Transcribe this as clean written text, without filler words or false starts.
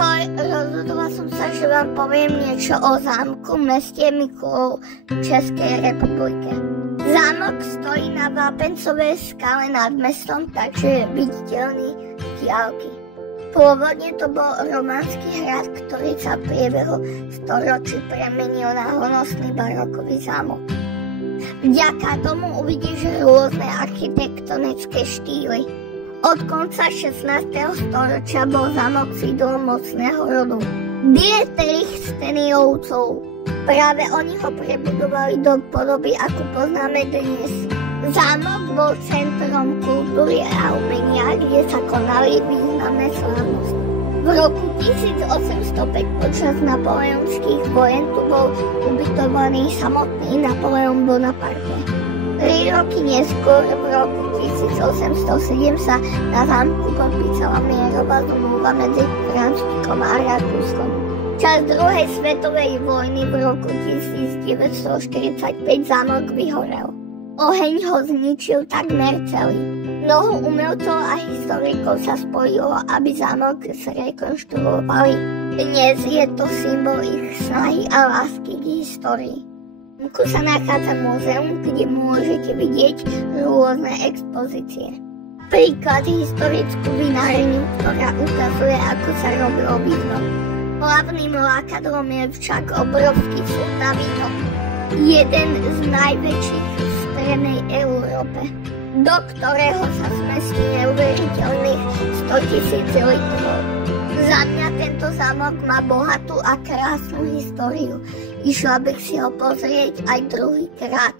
Ahoj, rozhodla som sa, že vám poviem niečo o zámku v meste Mikulov v Českej republike. Zámok stojí na vápencovej skale nad mestom, takže je viditeľný z diaľky. Pôvodne to bol románsky hrad, ktorý sa v priebehu storočí premenil na honosný barokový zámok. Vďaka tomu uvidíš rôzne architektonické štýly. Od konca 16. storočia bol zámok sídlom mocného rodu Dieterichsteniovcov. Práve oni ho prebudovali do podoby, ako poznáme dnes. Zámok bol centrom kultúry a umenia, kde sa konali významné slávnosti. V roku 1805 počas napoleonských vojen tu bol ubytovaný samotný Napoleon Bonaparte. 3 roky neskôr, v roku 1807 sa na zámku podpísala mierová zmluva medzi Francúzskom a Rakúskom. Čas druhej svetovej vojny v roku 1945 zámok vyhorel. Oheň ho zničil takmer celý. Mnoho umelcov a historikov sa spojilo, aby zámok zrekonštruovali. Dnes je to symbol ich snahy a lásky k histórii. V zámku sa nachádza múzeum, kde môžete vidieť rôzne expozície. Príklad historickú vinárňu, ktorá ukazuje, ako sa robilo víno. Hlavným lákadlom je však obrovský súd na víno. Jeden z najväčších v strednej Európe, do ktorého sa zmestí neuveriteľných 100 000 litrov. Za mňa tento zámok má bohatú a krásnu históriu. Išla bych si ho pozrieť aj druhýkrát.